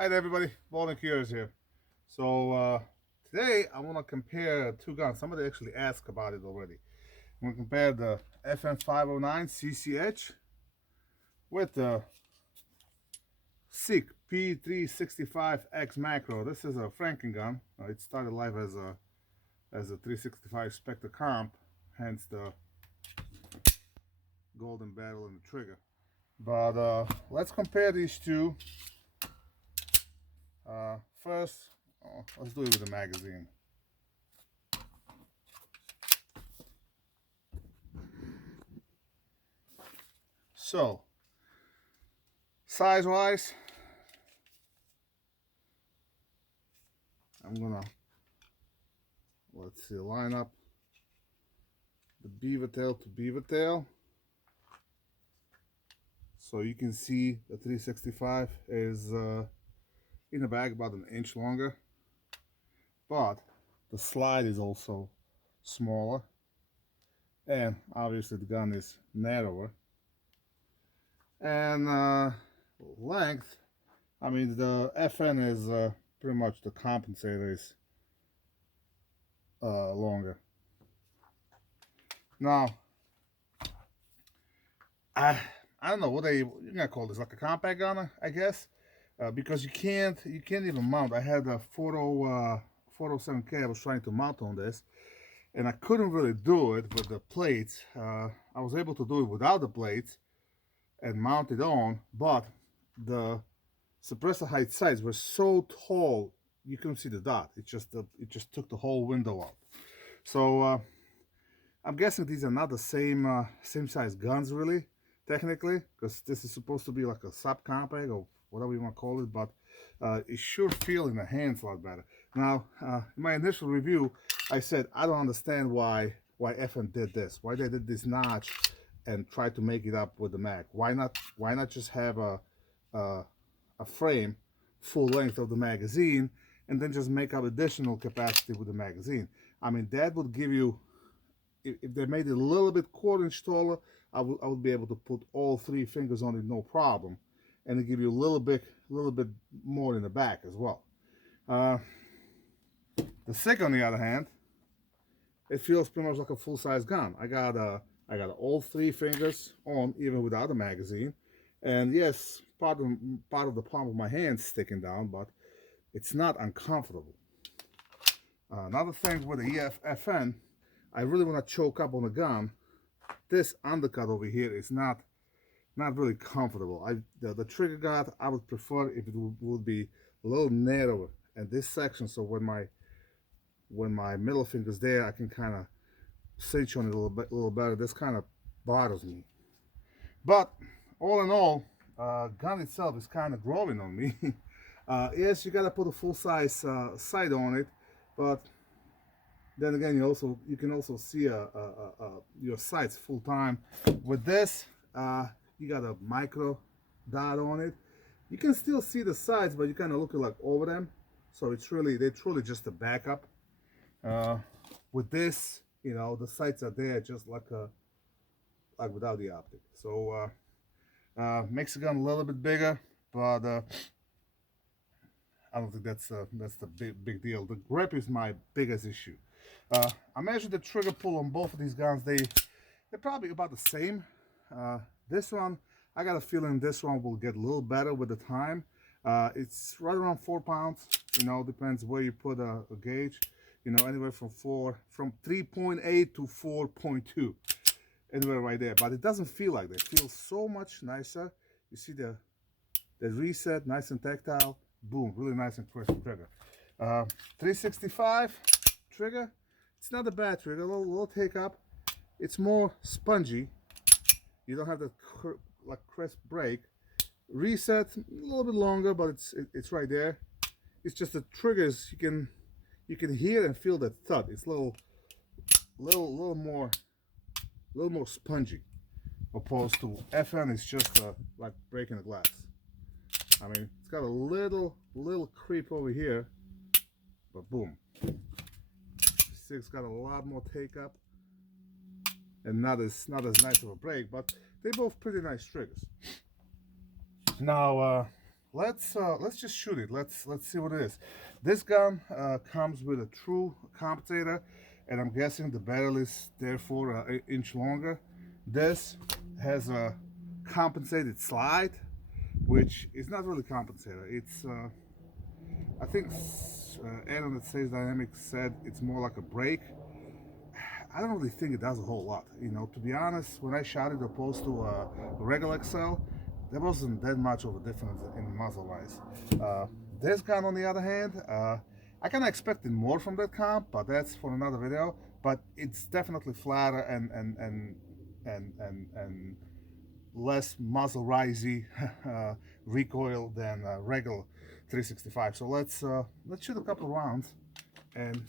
Hi there everybody, Bald&curious here. So today I want to compare two guns. Somebody actually asked about it already. I'm going to compare the FM509 CCH with the Sig P365 XMacro. This is a Franken gun. It started life as a 365 Spectre comp, hence the golden barrel and the trigger. But let's compare these two. First, let's do it with the magazine. So, size-wise, I'm gonna, let's see, line up the beaver tail to beaver tail. So you can see the 365 is in the back about an inch longer, but the slide is also smaller, and obviously the gun is narrower. And length, I mean the FN is pretty much the compensator is longer. Now I don't know what you're gonna call this, like a compact gun, I guess, because you can't even mount. I had a 407K I was trying to mount on this, and I couldn't really do it with the plates. I was able to do it without the plates and mount it on, but the suppressor height sides were so tall you couldn't see the dot. It just took the whole window out. So I'm guessing these are not the same size guns, really, technically, because this is supposed to be like a subcompact or whatever you want to call it, but it sure feels in the hands a lot better. Now, in my initial review, I said I don't understand why FN did this, why they did this notch and try to make it up with the mag. Why not just have a frame full length of the magazine and then just make up additional capacity with the magazine? I mean, that would give you, if they made it a little bit quarter-inch taller, I would be able to put all three fingers on it, no problem, and it give you a little bit more in the back as well. The Sig, on the other hand, it feels pretty much like a full-size gun. I got all three fingers on, even without the magazine, and yes, part of the palm of my hand sticking down, but it's not uncomfortable. Another thing with the FN, I really want to choke up on the gun. This undercut over here is not really comfortable. The trigger guard, I would prefer if it would be a little narrower in this section, so when my middle finger's there, I can kind of cinch on it a little better. This kind of bothers me. But all in all, gun itself is kind of growing on me. Yes, you gotta put a full-size sight on it, but then again, you can also see your sights full time. With this, you got a micro dot on it. You can still see the sides, but you kind of look like over them. So they're truly just a backup. With this, the sights are there just like without the optic. So makes the gun a little bit bigger, but I don't think that's the big deal. The grip is my biggest issue. I measured the trigger pull on both of these guns. They're probably about the same. This one, I got a feeling this one will get a little better with the time. It's right around 4 pounds. Depends where you put a gauge. Anywhere from 3.8 to 4.2, anywhere right there. But it doesn't feel like that. It feels so much nicer. You see the reset, nice and tactile. Boom, really nice and crisp trigger. 365 trigger, it's not a bad trigger, a little take up. It's more spongy. You don't have that crisp break. Reset, a little bit longer, but it's right there. It's just the triggers, you can hear and feel that thud. It's a little more spongy, opposed to FN is just like breaking a glass. I mean, it's got a little creep over here, but boom. Sig's got a lot more take up and not as nice of a break, but they're both pretty nice triggers. Now, let's just shoot it. Let's see what it is. This gun comes with a true compensator, and I'm guessing the barrel is therefore an inch longer. This has a compensated slide, which is not really compensator. It's I think Adam that says Dynamics said it's more like a brake. I don't really think it does a whole lot. You know, to be honest, when I shot it opposed to a regular XL, there wasn't that much of a difference in muzzle wise. This gun, on the other hand, I kind of expected more from that comp, but that's for another video. But it's definitely flatter and less muzzle risey recoil than regular 365. So let's shoot a couple of rounds, and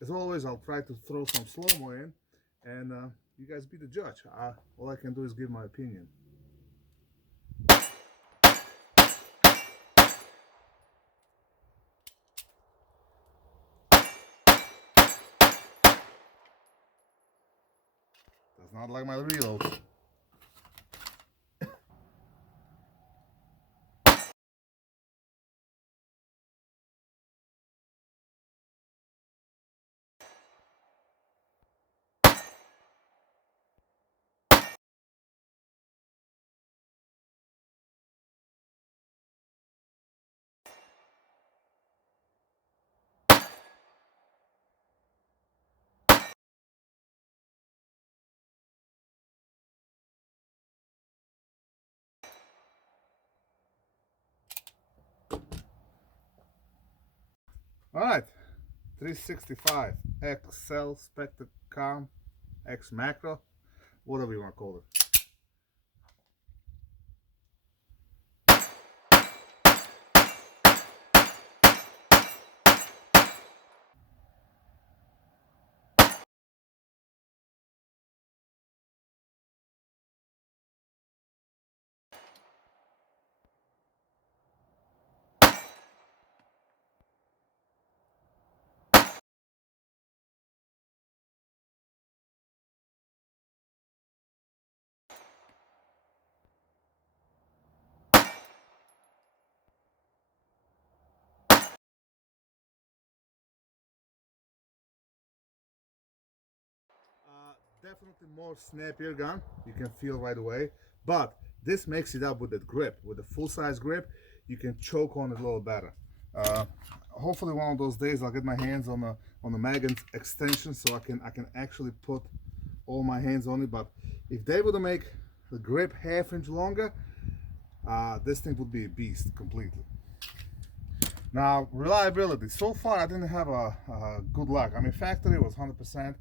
as always, I'll try to throw some slow-mo in, and you guys be the judge. All I can do is give my opinion. Does not like my reload. All right, 365 XL Spectacom X Macro, whatever you want to call it. Definitely more snappier gun. You can feel right away, but this makes it up with the grip. With the full-size grip, you can choke on it a little better. Hopefully, one of those days I'll get my hands on the mag extension, so I can actually put all my hands on it. But if they were to make the grip half-inch longer, this thing would be a beast completely. Now, reliability. So far, I didn't have a good luck. I mean, factory was 100%,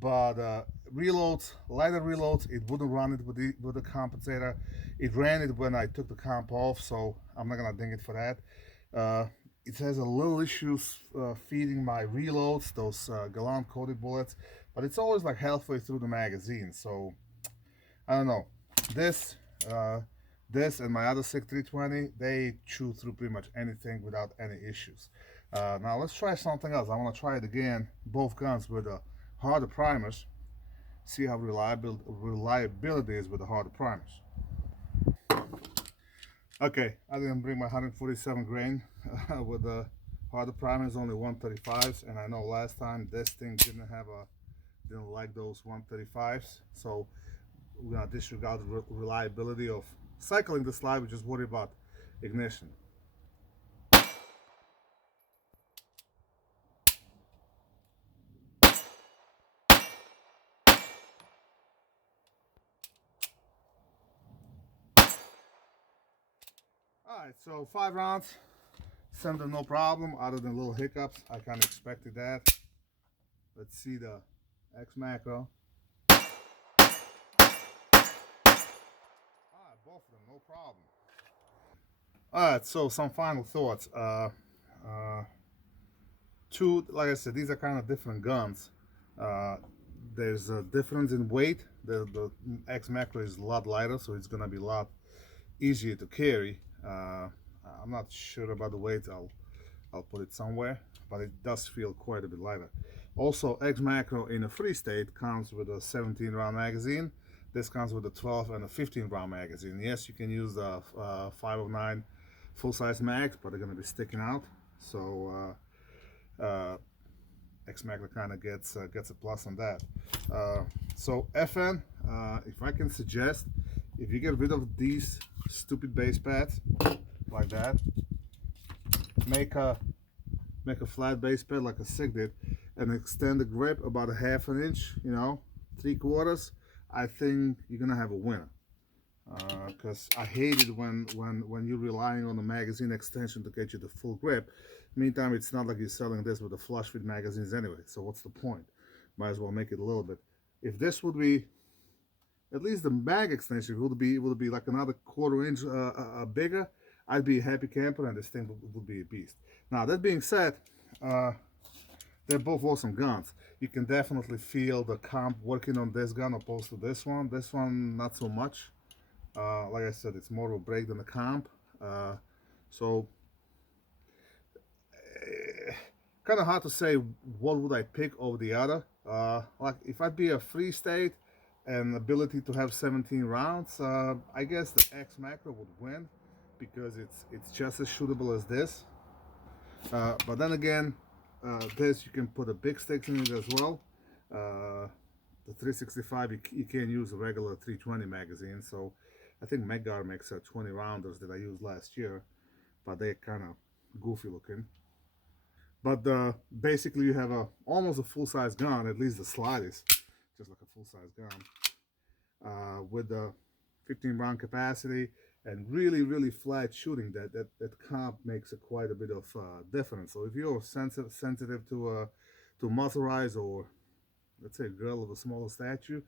but reloads, lighter reloads, it wouldn't run it with the compensator. It ran it when I took the comp off, so I'm not gonna ding it for that. It has a little issues feeding my reloads, those Galant coated bullets, but it's always like halfway through the magazine, so I don't know. This this and my other Sig 320, they chew through pretty much anything without any issues. Now let's try something else. I want to try it again, both guns with harder primers. See how reliability is with the harder primers. Okay, I didn't bring my 147 grain with the harder primers, only 135s, and I know last time this thing didn't like those 135s, so we're gonna disregard the reliability of cycling the slide. We just worry about ignition. Alright, so 5 rounds, sent them no problem, other than little hiccups. I kind of expected that. Let's see the X Macro. Alright, both of them, no problem. Alright, so some final thoughts. Two, like I said, these are kind of different guns. There's a difference in weight. The X Macro is a lot lighter, so it's gonna be a lot easier to carry. I'm not sure about the weight. I'll put it somewhere, but it does feel quite a bit lighter. Also, X Macro in a free state comes with a 17 round magazine. This comes with a 12 and a 15 round magazine. Yes, you can use the 509 full-size mags, but they're going to be sticking out. So XMacro kind of gets a plus on that. So FN, if I can suggest, if you get rid of these stupid base pads like that, make a flat base pad like a Sig did, and extend the grip about a half an inch, you know, 3/4. I think you're gonna have a winner. Because I hate it when you're relying on the magazine extension to get you the full grip. Meantime, it's not like you're selling this with a flush fit magazines anyway. So what's the point? Might as well make it a little bit. If this would be, at least the mag extension would be like another 1/4 inch bigger, I'd be a happy camper, and this thing would be a beast. Now that being said, they're both awesome guns. You can definitely feel the comp working on this gun opposed to this one. This one, not so much. Like I said, it's more of a break than a comp. So kind of hard to say what would I pick over the other. Like if I'd be a free state and ability to have 17 rounds, I guess the XMacro would win because it's just as shootable as this. But then again, this you can put a big sticks in it as well. The 365 you can't use a regular 320 magazine, so I think Meggar makes 20 rounders that I used last year, but they're kind of goofy looking. But basically you have almost a full-size gun, at least the slide is just like a full-size gun, with the 15 round capacity and really flat shooting. That comp makes quite a bit of difference. So if you're sensitive to muzzle rise, or let's say a girl of a smaller stature,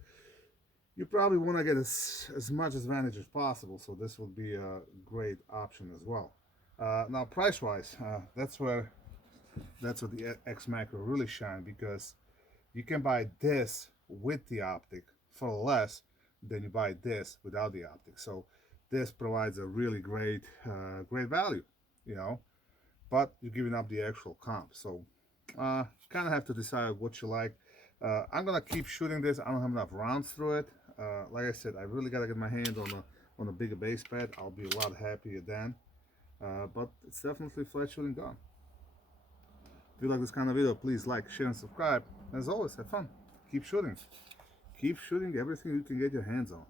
you probably want to get as much advantage as possible. So this would be a great option as well. Now price-wise, that's where the XMacro really shine, because you can buy this with the optic for less than you buy this without the optic. So this provides a really great value, you know, but you're giving up the actual comp. So kind of have to decide what you like. I'm gonna keep shooting this. I don't have enough rounds through it. Like I said, I really gotta get my hands on a bigger base pad. I'll be a lot happier then. But it's definitely a flat shooting gun. If you like this kind of video, please like, share, and subscribe. As always, have fun. Keep shooting. Keep shooting everything you can get your hands on.